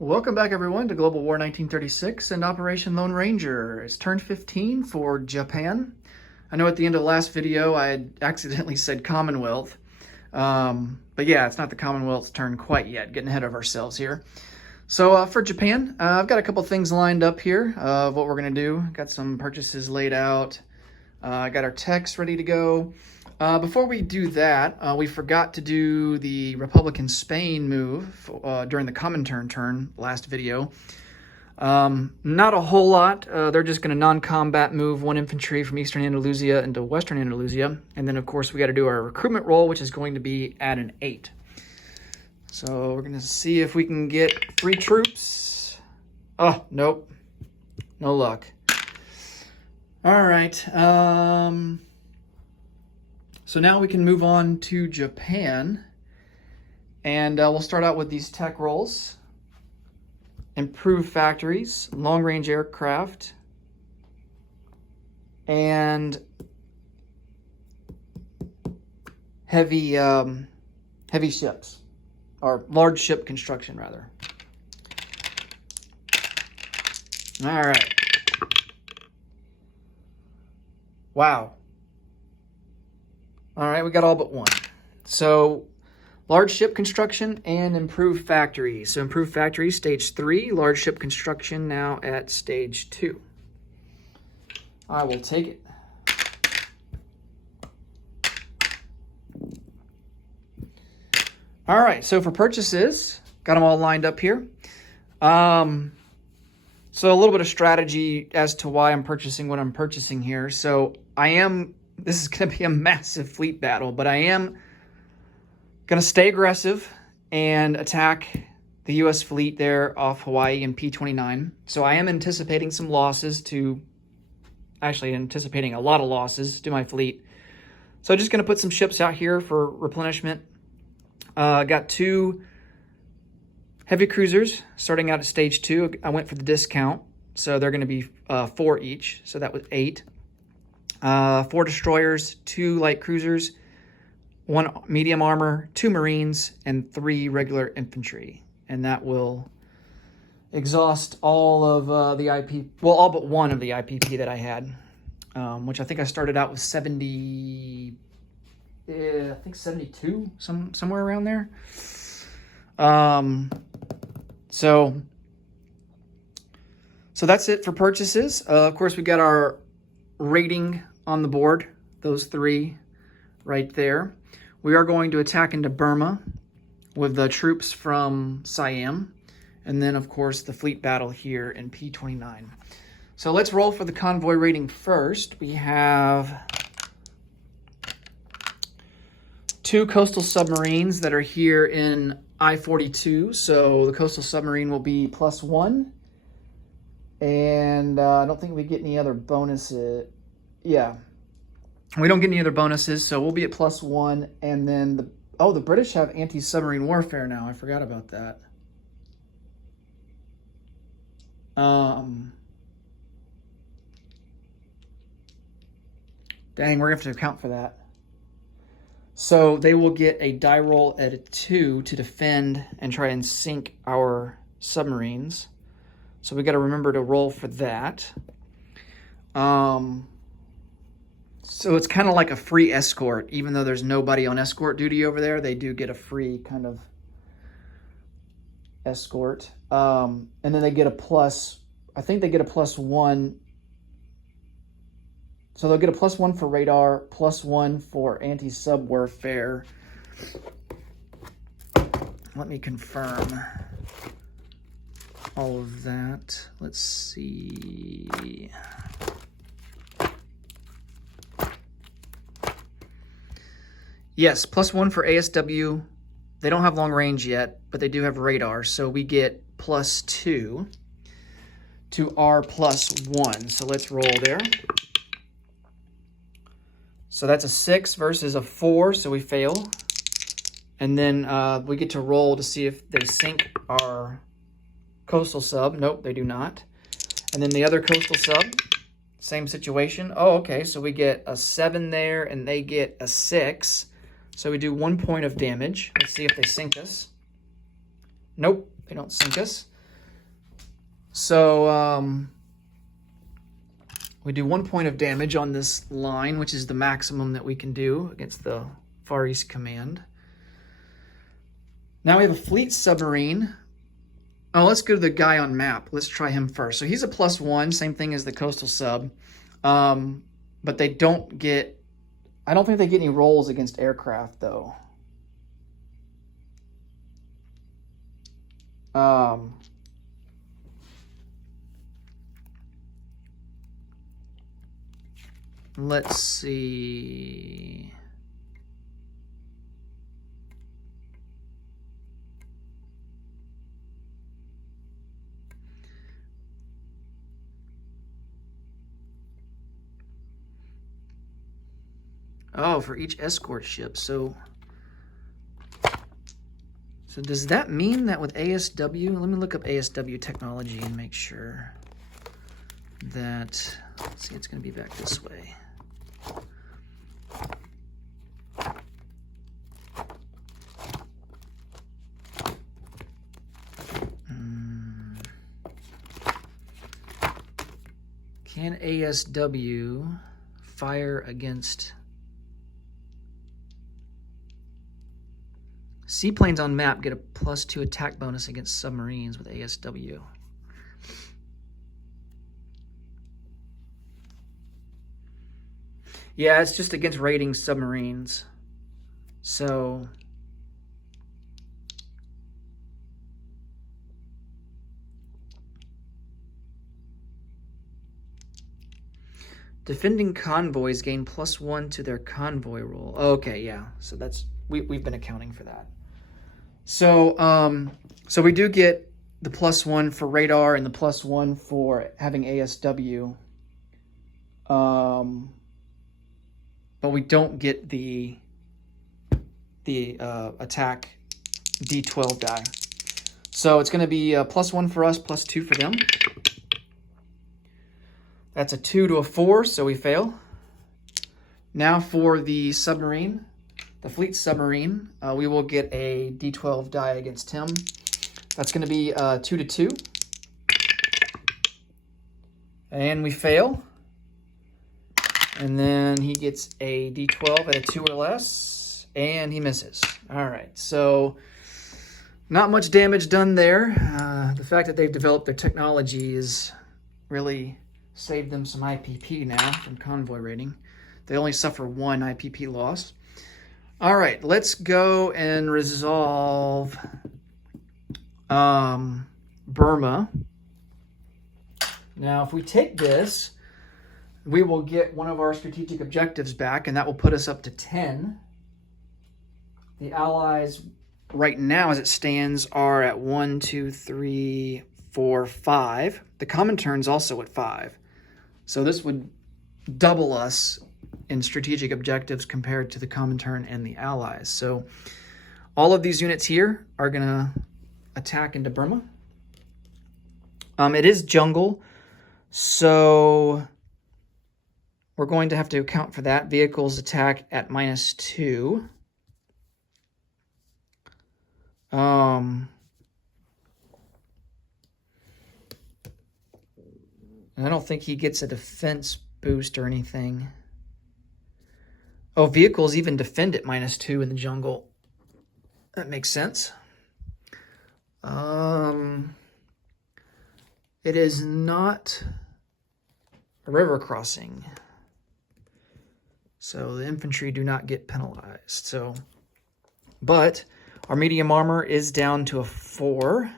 Welcome back, everyone, to Global War 1936 and Operation Lone Ranger. It's turn 15 for Japan. I know at the end of the last video I had accidentally said Commonwealth. But yeah, it's not the Commonwealth's turn quite yet. Getting ahead of ourselves here. So for Japan, I've got a couple things lined up here of what we're going to do. Got some purchases laid out. Got our text ready to go. Before we do that, we forgot to do the Republican Spain move during the Comintern turn last video. Not a whole lot. They're just going to non-combat move one infantry from Eastern Andalusia into Western Andalusia. And then, of course, we got to do our recruitment roll, which is going to be at an 8. So we're going to see if we can get 3 troops. Oh, nope. No luck. All right. So now we can move on to Japan, and we'll start out with these tech rolls. Improve factories, long-range aircraft, and heavy ships, or large ship construction, rather. All right. Wow. All right, we got all but one. So, large ship construction and improved factories. So, improved factories, stage 3. Large ship construction now at stage 2. I will take it. All right, so for purchases, got them all lined up here. So, a little bit of strategy as to why I'm purchasing what I'm purchasing here. So, this is going to be a massive fleet battle, but I am going to stay aggressive and attack the U.S. fleet there off Hawaii in P-29. So I am anticipating some losses actually anticipating a lot of losses to my fleet. So just going to put some ships out here for replenishment. Got 2 heavy cruisers starting out at stage 2. I went for the discount, so they're going to be 4 each. So that was 8. 4 destroyers, 2 light cruisers, 1 medium armor, 2 marines, and 3 regular infantry. And that will exhaust all of the IP, well, all but 1 of the IPP that I had, which I think I started out with 70, I think 72, somewhere around there. So that's it for purchases. Of course, we got our rating on the board, those 3 right there. We are going to attack into Burma with the troops from Siam, and then of course the fleet battle here in P-29. So let's roll for the convoy rating first. We have 2 coastal submarines that are here in I-42, so the coastal submarine will be +1. And I don't think we get any other bonuses. Yeah, we don't get any other bonuses, so we'll be at +1. And then the British have anti-submarine warfare now. I forgot about that. Dang, we're gonna have to account for that. So they will get a die roll at a 2 to defend and try and sink our submarines. So we got to remember to roll for that. So it's kind of like a free escort. Even though there's nobody on escort duty over there, they do get a free kind of escort. And then they get I think they get a +1. So they'll get a +1 for radar, +1 for anti-sub warfare. Let me confirm all of that. Let's see. Yes, +1 for ASW. They don't have long range yet, but they do have radar. So we get +2 to our +1. So let's roll there. So that's a 6 versus a 4, so we fail. And then we get to roll to see if they sink our coastal sub. Nope, they do not. And then the other coastal sub, same situation. Oh, okay, so we get a 7 there, and they get a 6. So we do 1 point of damage. Let's see if they sink us. Nope, they don't sink us. So we do 1 point of damage on this line, which is the maximum that we can do against the Far East Command. Now we have a fleet submarine. Oh, let's go to the guy on map. Let's try him first. So he's a +1, same thing as the coastal sub. But they don't get, I don't think they get any rolls against aircraft though. Let's see. Oh, for each escort ship. So does that mean that with ASW, let me look up ASW technology and make sure that, let's see, it's going to be back this way. Can ASW fire against seaplanes on map? Get a +2 attack bonus against submarines with ASW. Yeah, it's just against raiding submarines. So defending convoys gain +1 to their convoy roll. Okay, yeah. So that's we've been accounting for that. So so we do get the +1 for radar and the +1 for having ASW. But we don't get the attack D12 die. So it's going to be a +1 for us, +2 for them. That's a 2 to a 4, so we fail. Now for the submarine, the fleet submarine, we will get a D12 die against him. That's going to be 2 to 2. And we fail. And then he gets a D12 at a 2 or less, and he misses. All right, so not much damage done there. The fact that they've developed their technology is really saved them some IPP now from convoy raiding. They only suffer 1 IPP loss. All right, let's go and resolve Burma. Now, if we take this, we will get one of our strategic objectives back, and that will put us up to 10. The Allies right now, as it stands, are at 1, 2, 3, 4, 5. The Comintern's also at 5. So this would double us in strategic objectives compared to the Comintern and the Allies. So all of these units here are going to attack into Burma. It is jungle, so we're going to have to account for that. Vehicles attack at -2. I don't think he gets a defense boost or anything. Oh, vehicles even defend at -2 in the jungle. That makes sense. It is not a river crossing, so the infantry do not get penalized. So, but our medium armor is down to a 4.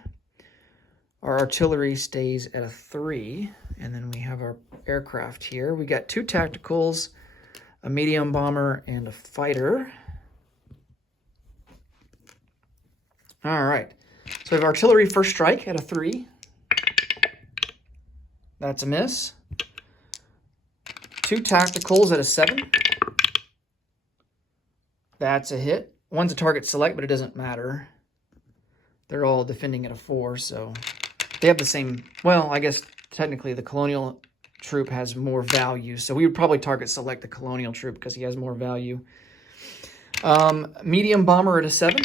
Our artillery stays at a 3, and then we have our aircraft here. We got 2 tacticals, a medium bomber, and a fighter. All right, so we have artillery first strike at a 3. That's a miss. 2 tacticals at a 7. That's a hit. One's a target select, but it doesn't matter. They're all defending at a 4, so they have the same. Well, I guess technically the colonial troop has more value, so we would probably target select the colonial troop because he has more value. Medium bomber at a 7.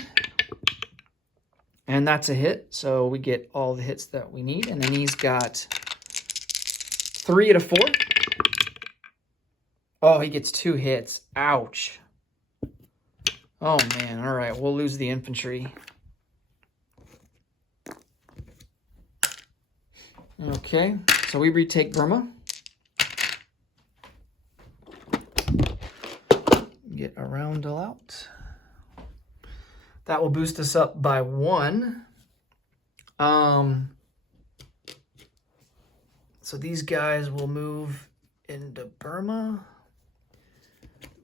And that's a hit, so we get all the hits that we need. And then he's got 3 out of 4. Oh, he gets 2 hits. Ouch. Oh, man. All right, we'll lose the infantry. Okay, so we retake Burma. Get a roundel out. That will boost us up by 1. So these guys will move into Burma.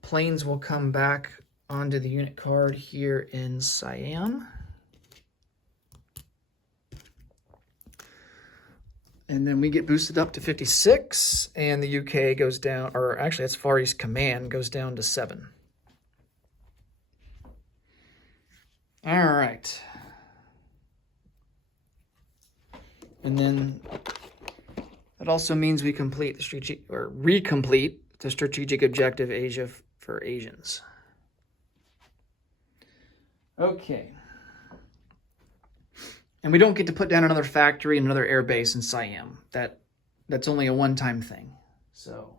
Planes will come back onto the unit card here in Siam. And then we get boosted up to 56, and the UK goes down, or actually that's Far East Command, goes down to 7. All right. And then that also means we complete the strategic, or recomplete the strategic objective Asia for Asians. Okay. And we don't get to put down another factory and another air base in Siam. That's only a one-time thing. So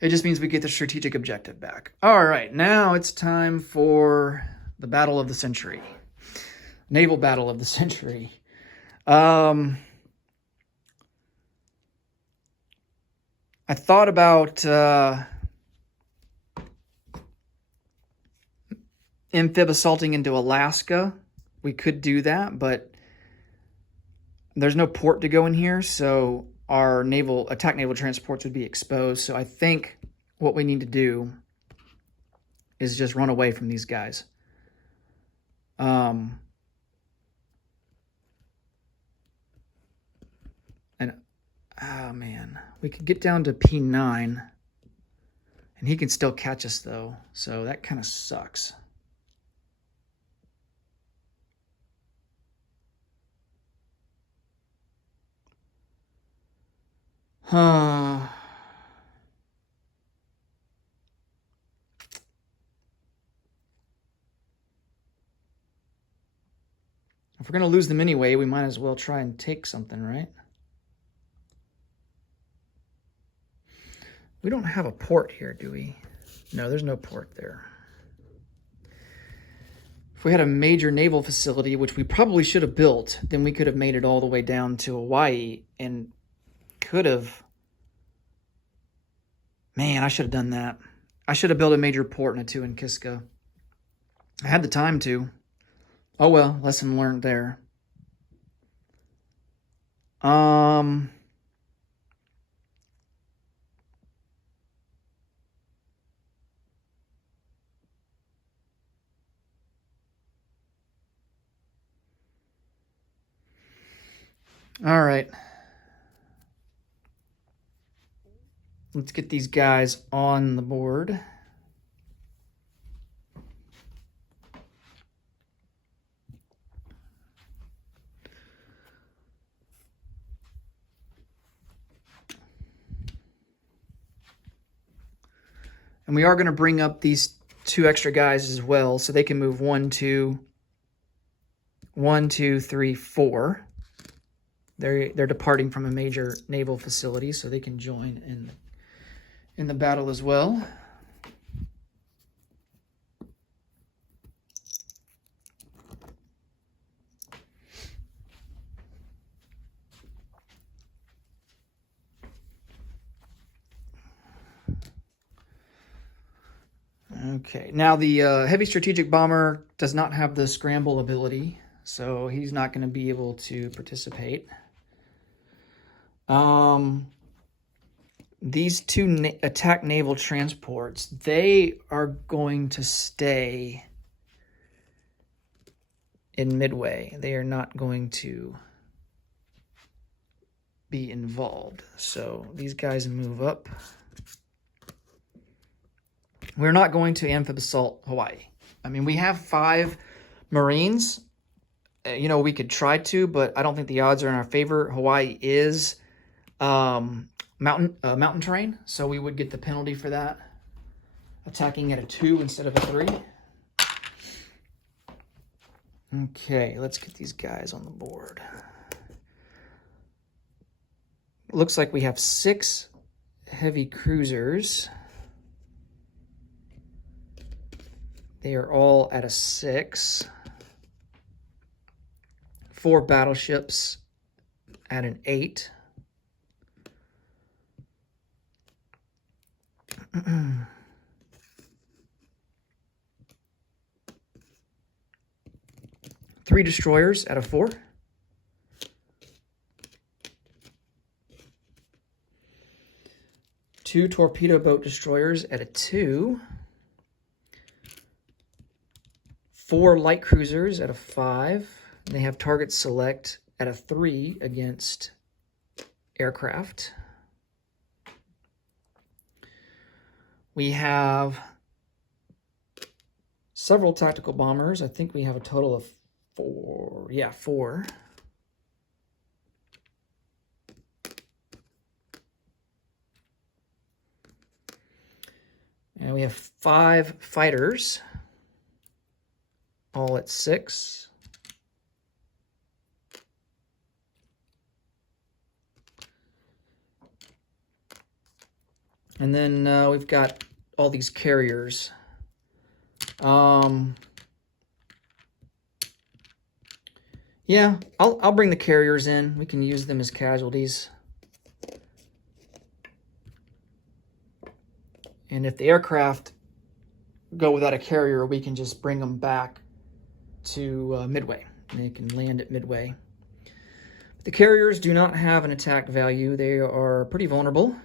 it just means we get the strategic objective back. All right, now it's time for the battle of the century. Naval battle of the century. I thought about amphib assaulting into Alaska. We could do that, but there's no port to go in here, so our attack naval transports would be exposed. So I think what we need to do is just run away from these guys. And oh man, we could get down to P9, and he can still catch us though, so that kind of sucks. If we're going to lose them anyway, we might as well try and take something, right? We don't have a port here, do we? No, there's no port there. If we had a major naval facility, which we probably should have built, then we could have made it all the way down to Hawaii and could have... Man, I should have done that. I should have built a major port and a 2 in Kiska. I had the time to. Oh well, lesson learned there. All right. Let's get these guys on the board. And we are going to bring up these 2 extra guys as well, so they can move 1, 2, 3, 4. They're departing from a major naval facility, so they can join in the battle as well. Okay, now the heavy strategic bomber does not have the scramble ability, so he's not going to be able to participate. These 2 attack naval transports, they are going to stay in Midway. They are not going to be involved. So these guys move up. We're not going to amphib assault Hawaii. I mean, we have 5 Marines. You know, we could try to, but I don't think the odds are in our favor. Hawaii is mountain terrain, so we would get the penalty for that. Attacking at a 2 instead of a 3. Okay, let's get these guys on the board. Looks like we have 6 heavy cruisers. They are all at a 6. 4 battleships at an 8. Three destroyers at a 4. Two torpedo boat destroyers at a 2. 4 light cruisers at a 5. They have target select at a 3 against aircraft. We have several tactical bombers. I think we have a total of 4. Yeah, 4. And we have 5 fighters, all at 6. And then we've got all these carriers. Yeah, I'll bring the carriers in. We can use them as casualties. And if the aircraft go without a carrier, we can just bring them back to Midway. They can land at Midway. The carriers do not have an attack value. They are pretty vulnerable.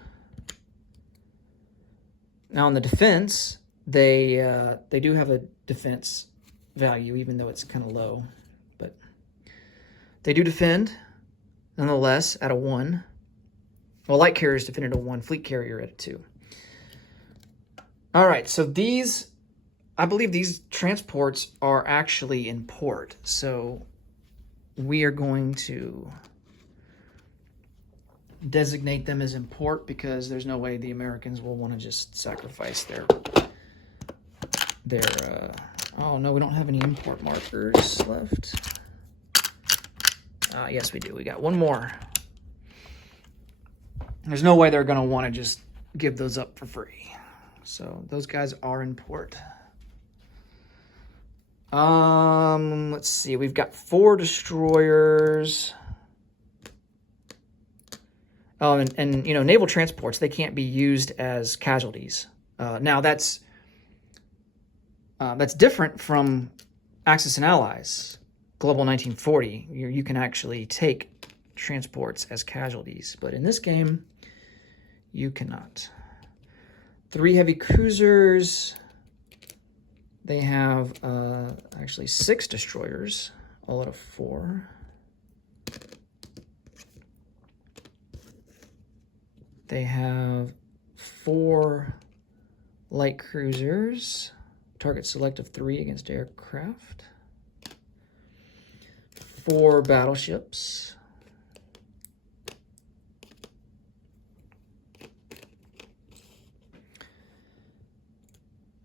Now, in the defense, they do have a defense value, even though it's kind of low. But they do defend, nonetheless, at a 1. Well, light carriers defend at a 1, fleet carrier at a 2. All right, so these, I believe these transports are actually in port. So we are going to designate them as in port because there's no way the Americans will want to just sacrifice their oh no, we don't have any import markers left. Yes, we do. We got one more. There's no way they're going to want to just give those up for free. So those guys are in port. Let's see. We've got 4 destroyers. Oh, and you know, naval transports, they can't be used as casualties. Now that's different from Axis and Allies, Global 1940. You can actually take transports as casualties, but in this game, you cannot. 3 heavy cruisers. They have actually 6 destroyers, all out of 4. They have 4 light cruisers, target select of 3 against aircraft. 4 battleships.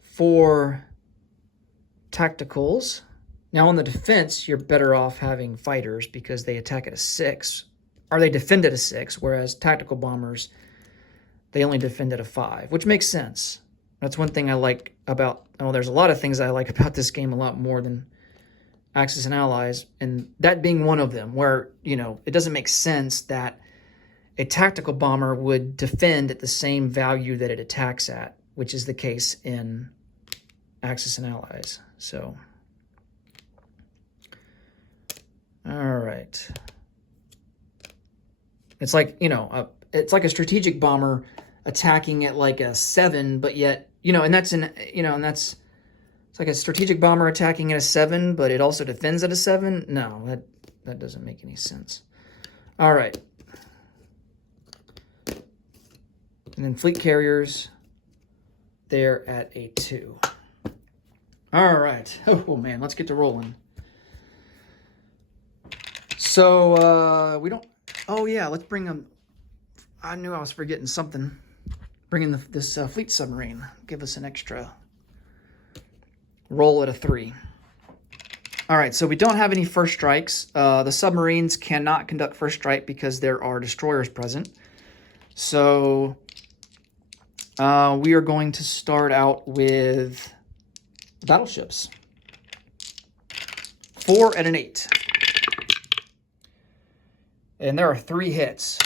4 tacticals. Now on the defense, you're better off having fighters because they attack at a 6, or they defend at a 6, whereas tactical bombers, they only defend at a 5, which makes sense. That's one thing I like about, oh, there's a lot of things I like about this game a lot more than Axis and Allies, and that being one of them, where, you know, it doesn't make sense that a tactical bomber would defend at the same value that it attacks at, which is the case in Axis and Allies. So, all right. It's like, you know, it's like a strategic bomber attacking at like a 7, but yet, you know, and that's an, you know, and that's, it's like a strategic bomber attacking at a 7, but it also defends at a 7. No, that doesn't make any sense. All right. And then fleet carriers, they're at a 2. All right. Oh, man, let's get to rolling. So, we don't, oh, yeah, let's bring them. I knew I was forgetting something. Bring in this fleet submarine. Give us an extra roll at a 3. All right, so we don't have any first strikes. The submarines cannot conduct first strike because there are destroyers present. So we are going to start out with battleships. 4 and an 8. And there are 3 hits.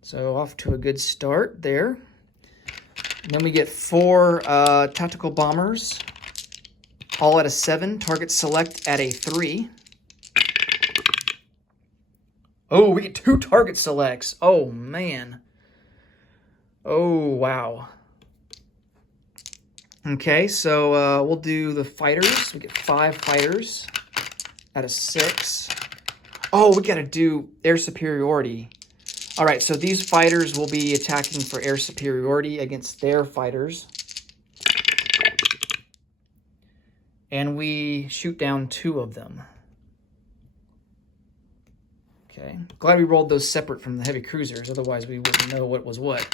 So off to a good start there. And then we get 4 tactical bombers, all at a 7. Target select at a 3. Oh, we get 2 target selects. Oh, man. Oh, wow. Okay, so we'll do the fighters. We get 5 fighters at a 6. Oh, we got to do air superiority. All right, so these fighters will be attacking for air superiority against their fighters. And we shoot down 2 of them. Okay, glad we rolled those separate from the heavy cruisers, otherwise we wouldn't know what was what.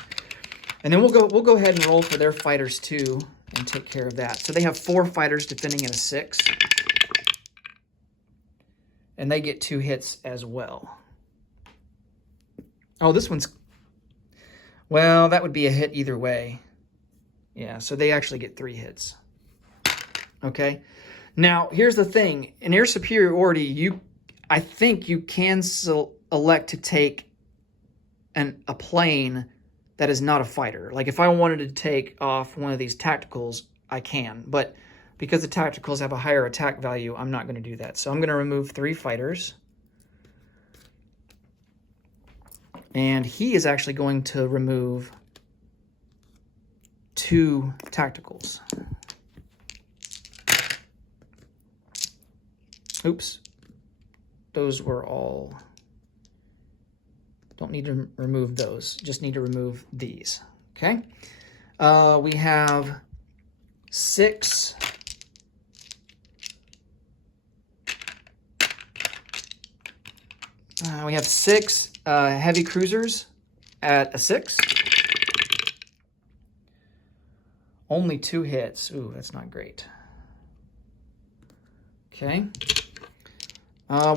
And then we'll go ahead and roll for their fighters too and take care of that. So they have 4 fighters defending at a 6. And they get 2 hits as well. Oh, this one's... Well, that would be a hit either way. Yeah, so they actually get 3 hits. Okay. Now, here's the thing. In air superiority, I think you can elect to take a plane that is not a fighter. Like if I wanted to take off one of these tacticals, I can. But because the tacticals have a higher attack value, I'm not going to do that. So I'm going to remove 3 fighters. And he is actually going to remove 2 tacticals. Oops. Those were all... Don't need to remove those. Just need to remove these. Okay? We have 6... we have 6 heavy cruisers at a 6. Only 2 hits. Ooh, that's not great. Okay.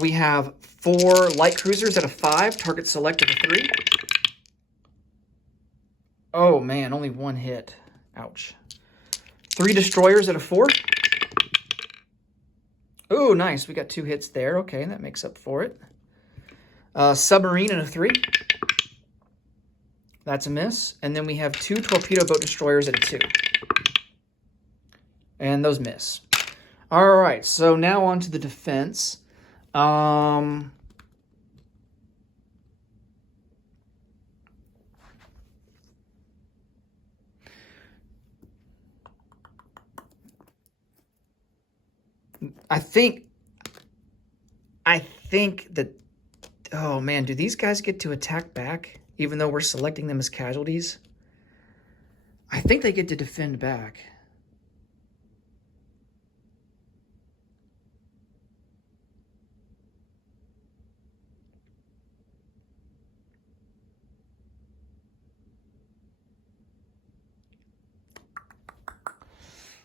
We have 4 light cruisers at a 5. Target select at a 3. Oh, man, only 1 hit. Ouch. 3 destroyers at a 4. Ooh, nice. We got 2 hits there. Okay, that makes up for it. Submarine at a 3. That's a miss. And then we have 2 torpedo boat destroyers at a 2. And those miss. All right, so now on to the defense. I think that... Oh, man, do these guys get to attack back, even though we're selecting them as casualties? I think they get to defend back.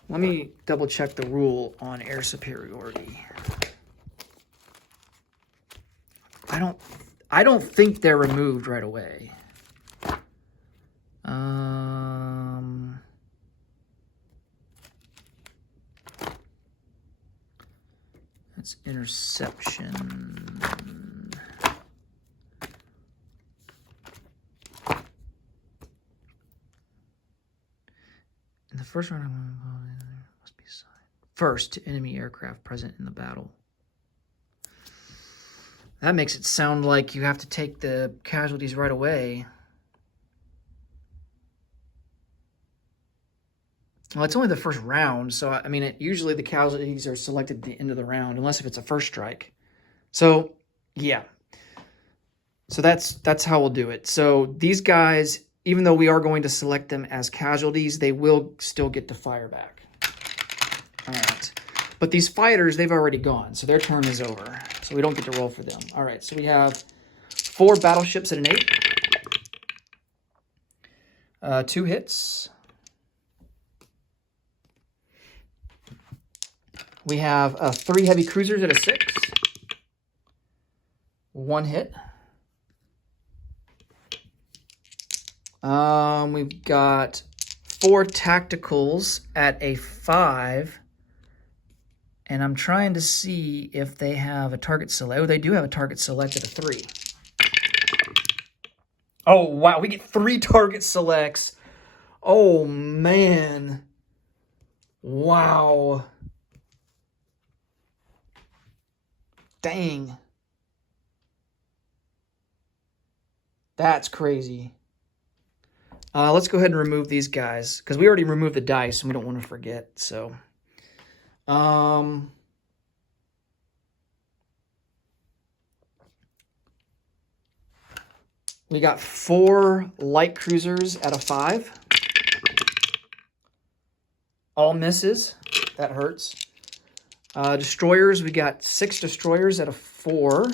Let me double check the rule on air superiority. I don't think they're removed right away. That's interception. In the first round, must be assigned first to enemy aircraft present in the battle. That makes it sound like you have to take the casualties right away. Well, it's only the first round, so I mean, usually the casualties are selected at the end of the round, unless if it's a first strike. So, yeah. So that's how we'll do it. So these guys, even though we are going to select them as casualties, they will still get to fire back. All right. But these fighters, they've already gone, so their turn is over. So we don't get to roll for them. All right, so we have 4 battleships at an 8. 2 hits. We have 3 heavy cruisers at a 6. 1 hit. We've got 4 tacticals at a 5. And I'm trying to see if they have a target select. Oh, they do have a target select at a 3. Oh, wow. We get 3 target selects. Oh, man. Wow. Dang. That's crazy. Let's go ahead and remove these guys, because we already removed the dice and we don't want to forget. So, we got 4 light cruisers at a 5. All misses. That hurts. Destroyers, we got 6 destroyers at a 4.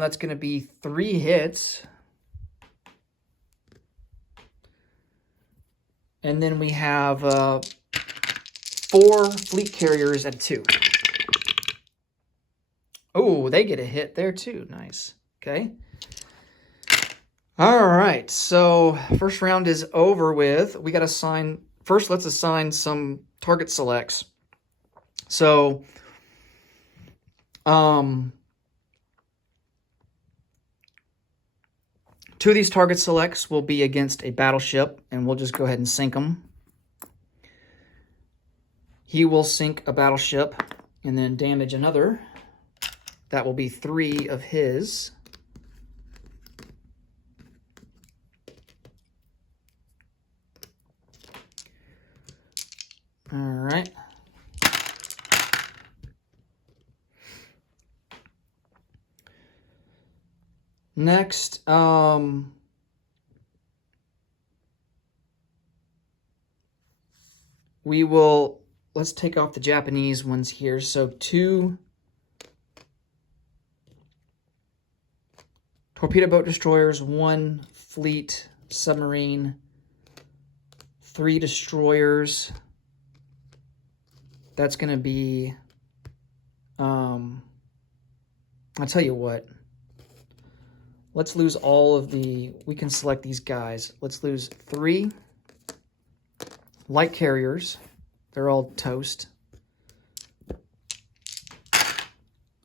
That's going to be 3 hits. And then we have 4 fleet carriers at 2. Oh, they get a hit there too. Nice. Okay. All right. So first round is over with. We got to assign. First, let's assign some target selects. So, 2 of these target selects will be against a battleship, and we'll just go ahead and sink them. He will sink a battleship and then damage another. That will be 3 of his. All right. Next, let's take off the Japanese ones here. So 2 torpedo boat destroyers, 1 fleet submarine, 3 destroyers. That's going to be, I'll tell you what. Let's lose all of we can select these guys. Let's lose 3 light carriers. They're all toast.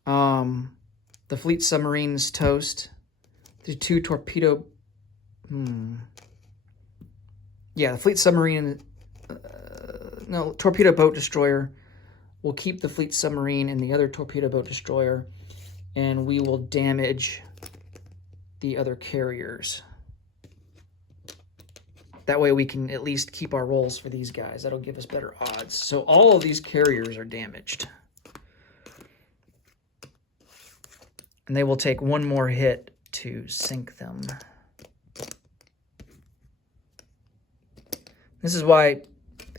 The fleet submarines toast. The 2 torpedo. Yeah, the fleet submarine. No, torpedo boat destroyer. We'll keep the fleet submarine and the other torpedo boat destroyer, and we will damage the other carriers. That way we can at least keep our rolls for these guys. That'll give us better odds. So all of these carriers are damaged. And they will take 1 more hit to sink them. This is why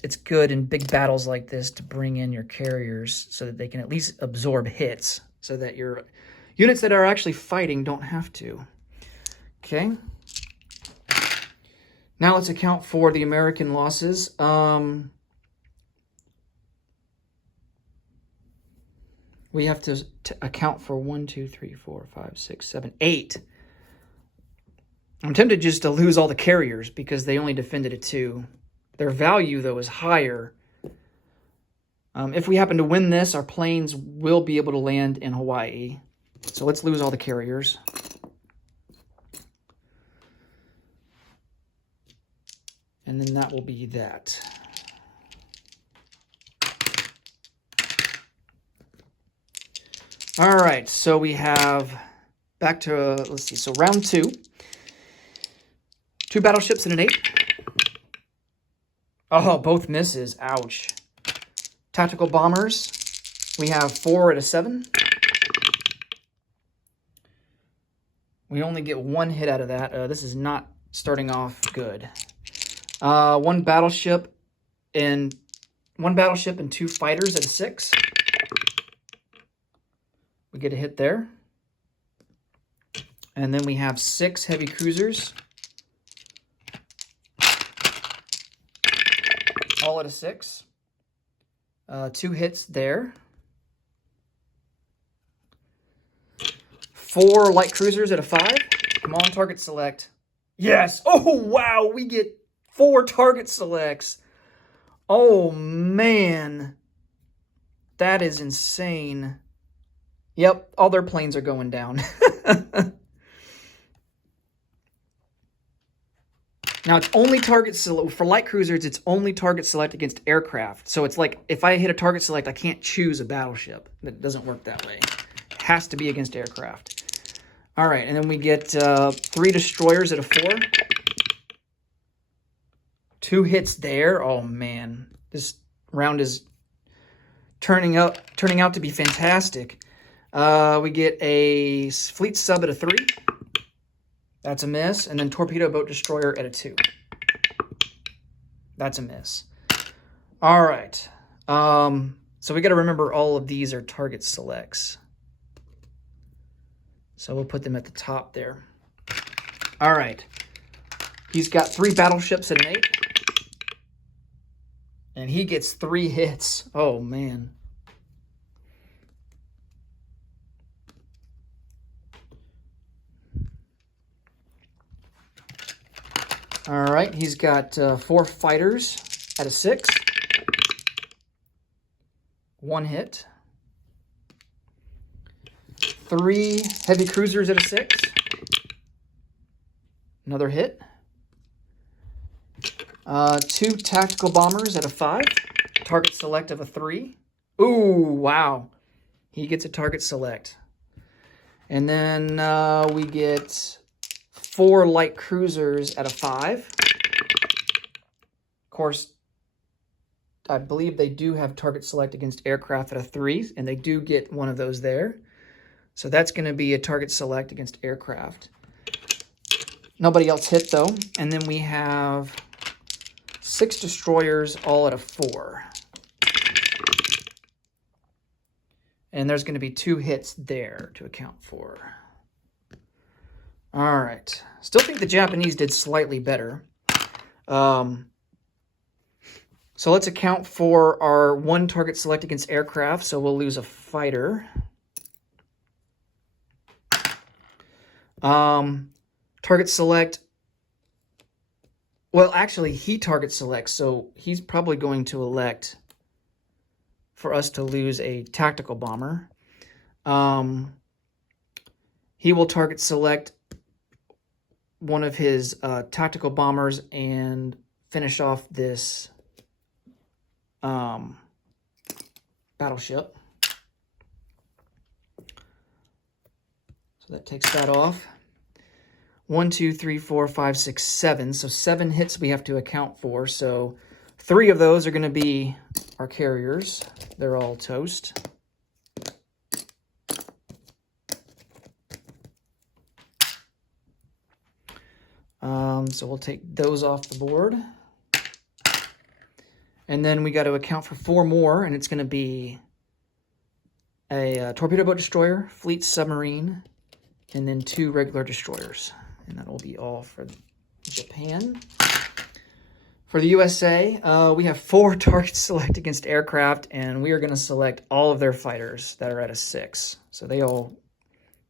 it's good in big battles like this to bring in your carriers so that they can at least absorb hits, so that your units that are actually fighting don't have to. Okay. Now let's account for the American losses. We have to account for 1, 2, 3, 4, 5, 6, 7, 8. I'm tempted just to lose all the carriers because they only defended a 2. Their value, though, is higher. If we happen to win this, our planes will be able to land in Hawaii. So let's lose all the carriers. And then that will be that. All right, so we have back to, let's see, so round 2. 2 battleships and an 8. Oh, both misses. Ouch. Tactical bombers. We have 4 at a 7. We only get 1 hit out of that. This is not starting off good. 1 battleship and 2 fighters at a 6. We get a hit there. And then we have 6 heavy cruisers. All at a 6. 2 hits there. 4 light cruisers at a 5. Come on, target select. Yes! Oh, wow! We get 4 target selects. Oh, man. That is insane. Yep, all their planes are going down. Now, it's only target select. For light cruisers, it's only target select against aircraft. So it's like, if I hit a target select, I can't choose a battleship. It doesn't work that way. It has to be against aircraft. All right, and then we get 3 destroyers at a 4. 2 hits there. Oh, man. This round is turning out to be fantastic. We get a fleet sub at a 3. That's a miss. And then torpedo boat destroyer at a 2. That's a miss. All right. So we got to remember all of these are target selects. So we'll put them at the top there. All right. He's got 3 battleships at an 8. And he gets 3 hits. Oh, man. All right, he's got 4 fighters at a 6. 1 hit. 3 heavy cruisers at a 6. Another hit. 2 tactical bombers at a 5. Target select of a 3. Ooh, wow. He gets a target select. And then we get 4 light cruisers at a 5. Of course, I believe they do have target select against aircraft at a 3, and they do get one of those there. So that's going to be a target select against aircraft. Nobody else hit, though. And then we have 6 destroyers, all at a 4. And there's going to be 2 hits there to account for. All right. Still think the Japanese did slightly better. So let's account for our 1 target select against aircraft. So we'll lose a fighter. Target select. Well, actually, he target selects. So he's probably going to elect for us to lose a tactical bomber. He will target select one of his tactical bombers and finish off this battleship. So that takes that off. 1, 2, 3, 4, 5, 6, 7. So 7 hits we have to account for. So 3 of those are going to be our carriers. They're all toast. So we'll take those off the board. And then we got to account for 4 more, and it's going to be a torpedo boat destroyer, fleet submarine, and then 2 regular destroyers. And that'll be all for Japan. For the USA, we have 4 targets select against aircraft, and we are going to select all of their fighters that are at a 6. So they all,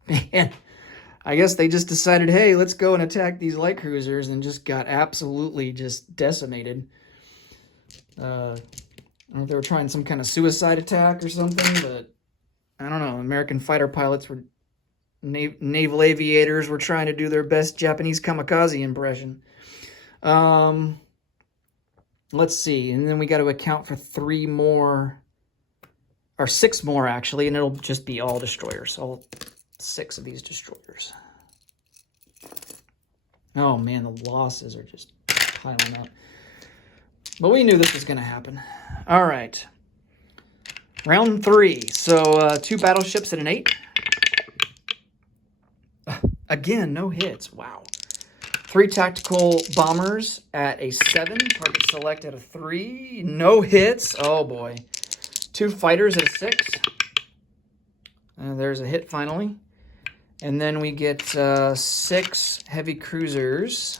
man, I guess they just decided, hey, let's go and attack these light cruisers, and just got absolutely just decimated. I don't know if they were trying some kind of suicide attack or something, but I don't know. American fighter pilots were, naval aviators were trying to do their best Japanese kamikaze impression. Let's see. And then we got to account for 3 more, or 6 more actually, and it'll just be all destroyers. All 6 of these destroyers. Oh man, the losses are just piling up. But we knew this was going to happen. All right. Round 3. So 2 battleships at an 8. Again, no hits. Wow. 3 tactical bombers at a 7. Target select at a 3. No hits. Oh boy. 2 fighters at a 6. There's a hit finally. And then we get 6 heavy cruisers,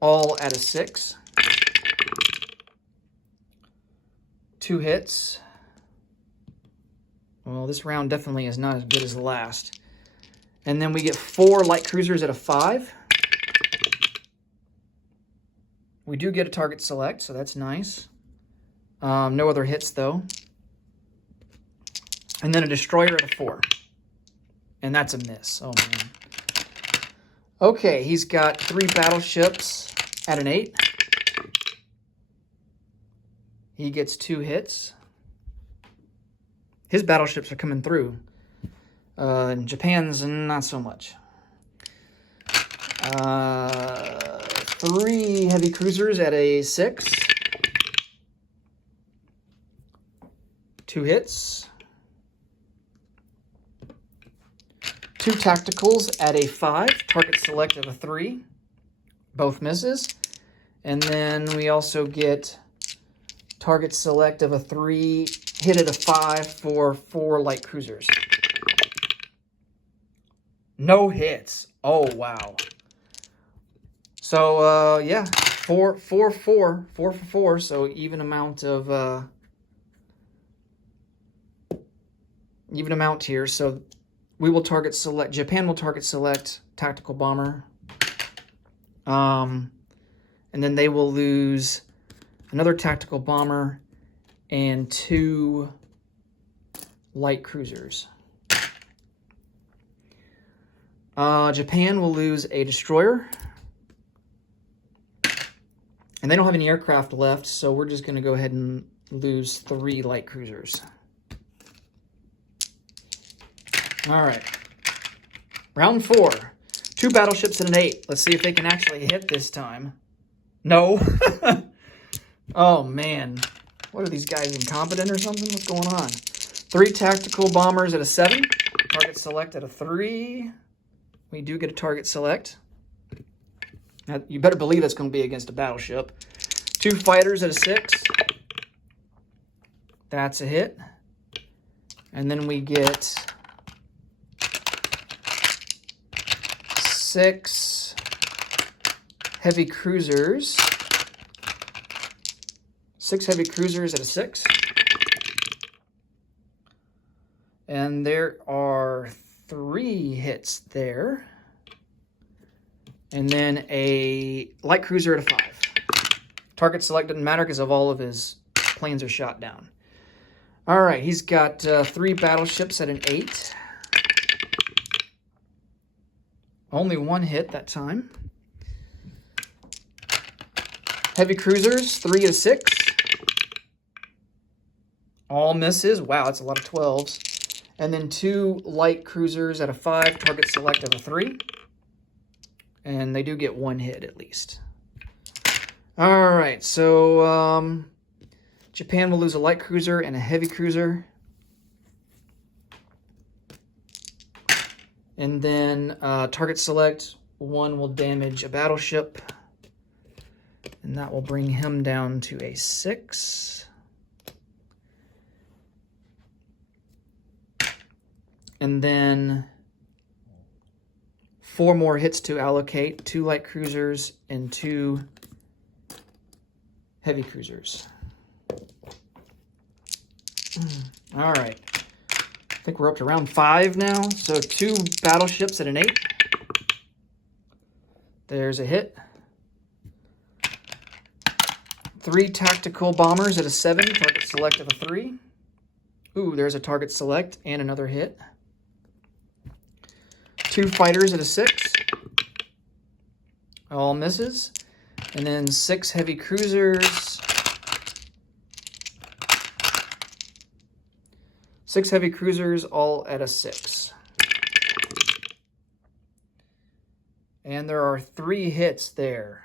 all at a 6. 2 hits. Well, this round definitely is not as good as the last. And then we get 4 light cruisers at a 5. We do get a target select, so that's nice. No other hits, though. And then a destroyer at a 4. And that's a miss. Oh, man. Okay, he's got 3 battleships at an 8. He gets 2 hits. His battleships are coming through. Japan's not so much. 3 heavy cruisers at a 6. 2 hits. 2 tacticals at a 5. Target select of a 3. Both misses. And then we also get target select of a 3, hit at a 5 for 4 light cruisers. No hits. Oh, wow. So, yeah, 4 for 4. So even amount here. So we will target select, Japan will target select tactical bomber. And then they will lose another tactical bomber and 2 light cruisers. Japan will lose a destroyer. And they don't have any aircraft left, so we're just going to go ahead and lose 3 light cruisers. All right. Round 4. 2 battleships and an 8. Let's see if they can actually hit this time. No. Oh, man. What are these guys, incompetent or something? What's going on? 3 tactical bombers at a 7. Target select at a 3. We do get a target select. Now, you better believe that's going to be against a battleship. 2 fighters at a 6. That's a hit. And then we get 6 heavy cruisers. 6 heavy cruisers at a 6. And there are 3 hits there. And then a light cruiser at a 5. Target select doesn't matter because of all of his planes are shot down. All right, he's got 3 battleships at an 8. Only 1 hit that time. Heavy cruisers, 3 at a 6. All misses. Wow, that's a lot of 12s. And then 2 light cruisers at a 5. Target select of a 3. And they do get 1 hit at least. All right, so Japan will lose a light cruiser and a heavy cruiser. And then target select, 1 will damage a battleship. And that will bring him down to a 6. And then 4 more hits to allocate, 2 light cruisers and 2 heavy cruisers. All right. I think we're up to round 5 now. So 2 battleships at an 8. There's a hit. 3 tactical bombers at a 7. Target select of a 3. Ooh, there's a target select and another hit. 2 fighters at a 6. All misses. And then 6 heavy cruisers. 6 heavy cruisers, all at a 6. And there are 3 hits there.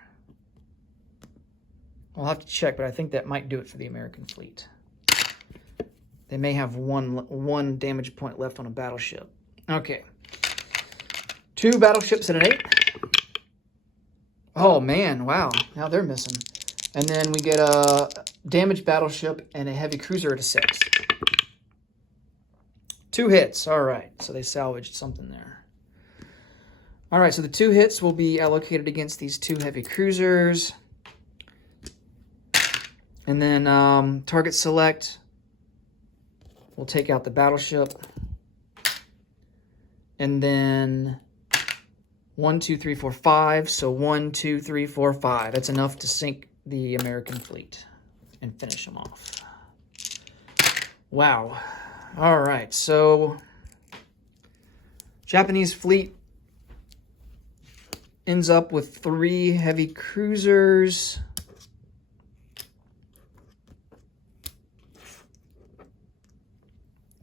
I'll have to check, but I think that might do it for the American fleet. They may have one damage point left on a battleship. Okay. 2 battleships and an 8. Oh, man, wow. Now they're missing. And then we get a damaged battleship and a heavy cruiser at a 6. 2 hits. All right. So they salvaged something there. All right. So the 2 hits will be allocated against these 2 heavy cruisers. And then target select. We'll take out the battleship. And then 1, 2, 3, 4, 5. So 1, 2, 3, 4, 5. That's enough to sink the American fleet and finish them off. Wow. All right. So Japanese fleet ends up with 3 heavy cruisers.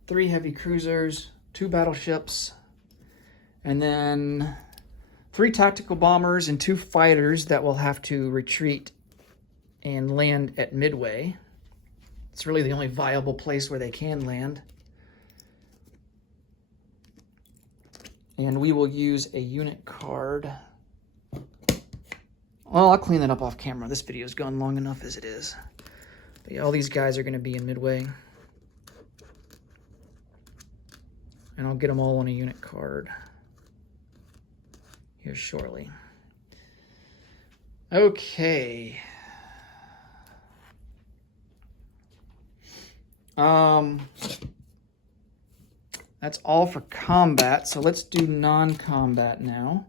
Three heavy cruisers, 2 battleships, and then 3 tactical bombers and 2 fighters that will have to retreat and land at Midway. It's really the only viable place where they can land. And we will use a unit card. Well, I'll clean that up off camera. This video's gone long enough as it is. But yeah, all these guys are going to be in Midway. And I'll get them all on a unit card here shortly. Okay. That's all for combat. So let's do non-combat now.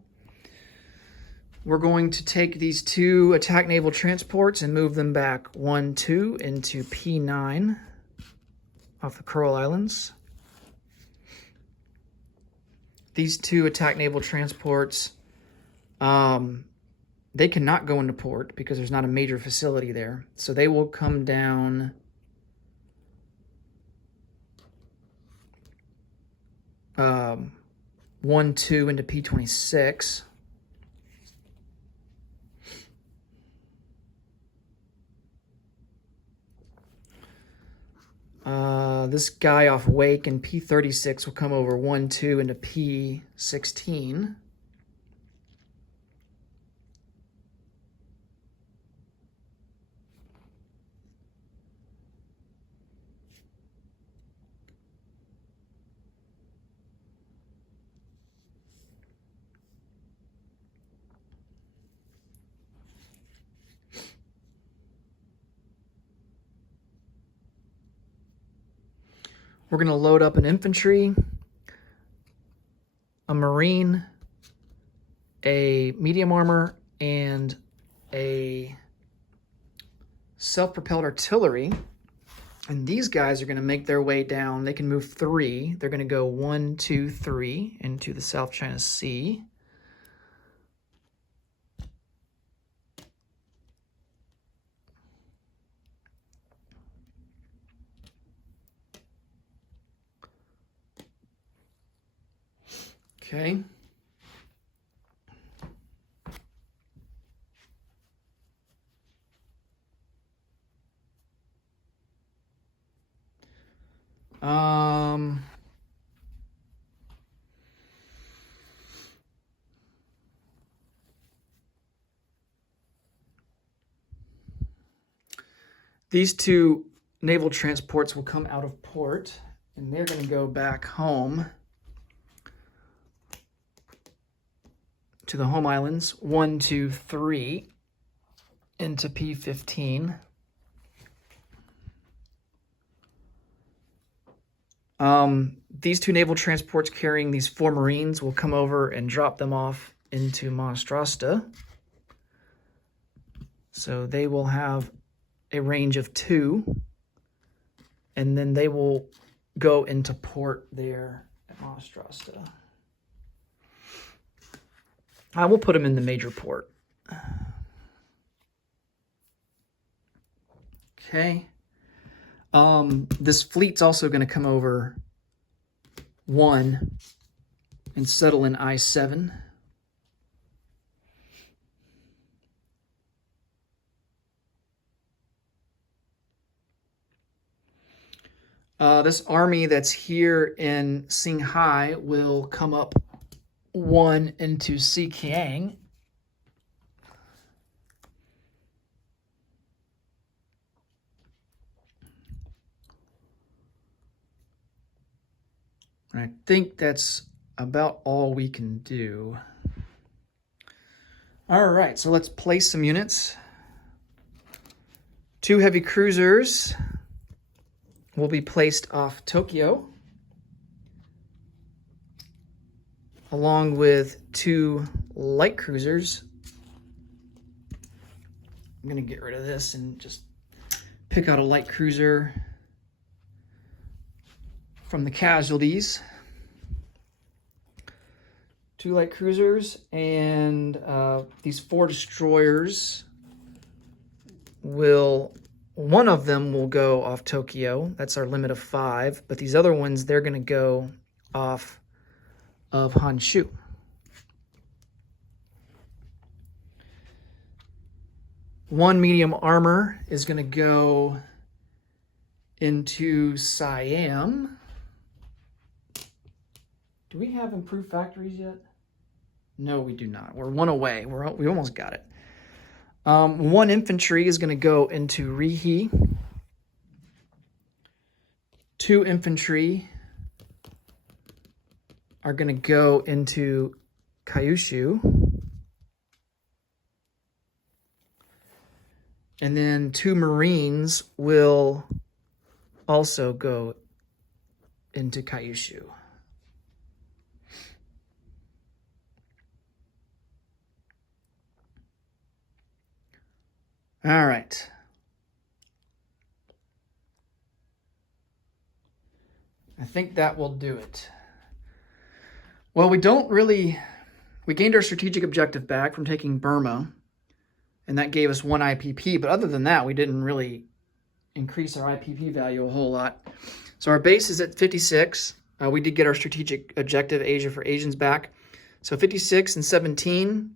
We're going to take these 2 attack naval transports and move them back 1, 2 into P9 off the Coral Islands. These 2 attack naval transports, they cannot go into port because there's not a major facility there. So they will come down um, 1, 2 into P26. This guy off Wake in P36 will come over 1, 2 into P16. We're going to load up an infantry, a marine, a medium armor, and a self-propelled artillery. And these guys are going to make their way down. They can move 3. They're going to go 1, 2, 3 into the South China Sea. Okay. These 2 naval transports will come out of port, and they're going to go back home to the home islands, 1, 2, 3 into P15. These 2 naval transports carrying these 4 Marines will come over and drop them off into Monostrasta. So they will have a range of 2, and then they will go into port there at Monostrasta. I will put them in the major port. Okay. This fleet's also going to come over 1 and settle in I-7. This army that's here in Qinghai will come up 1 into Xiqiang. And I think that's about all we can do. All right, so let's place some units. 2 heavy cruisers will be placed off Tokyo, along with 2 light cruisers. I'm gonna get rid of this and just pick out a light cruiser from the casualties. 2 light cruisers, and these 4 destroyers one of them will go off Tokyo. That's our limit of 5, but these other ones, they're gonna go off of Honshu. One medium armor is gonna go into Siam. Do we have improved factories yet? No, we do not. We're 1 away. We almost got it. 1 infantry is going to go into Rihi. 2 infantry are going to go into Kyushu. And then 2 Marines will also go into Kyushu. All right. I think that will do it. Well, we gained our strategic objective back from taking Burma, and that gave us 1 IPP, but other than that, we didn't really increase our IPP value a whole lot. So our base is at 56. We did get our strategic objective, Asia for Asians, back. So 56 and 17,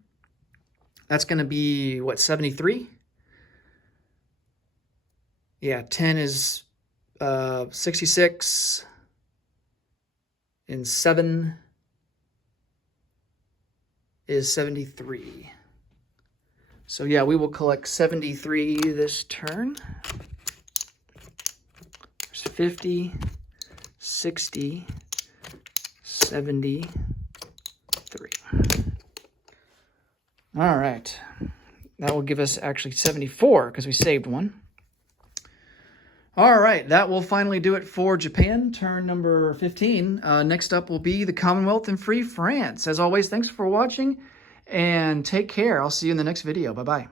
that's going to be, what, 73? Yeah, 10 is 66, and 7 is 73. So yeah, we will collect 73 this turn. There's 50, 60, 73. All right, that will give us actually 74 because we saved 1. All right, that will finally do it for Japan, turn number 15. Next up will be the Commonwealth and Free France. As always, thanks for watching, and take care. I'll see you in the next video. Bye-bye.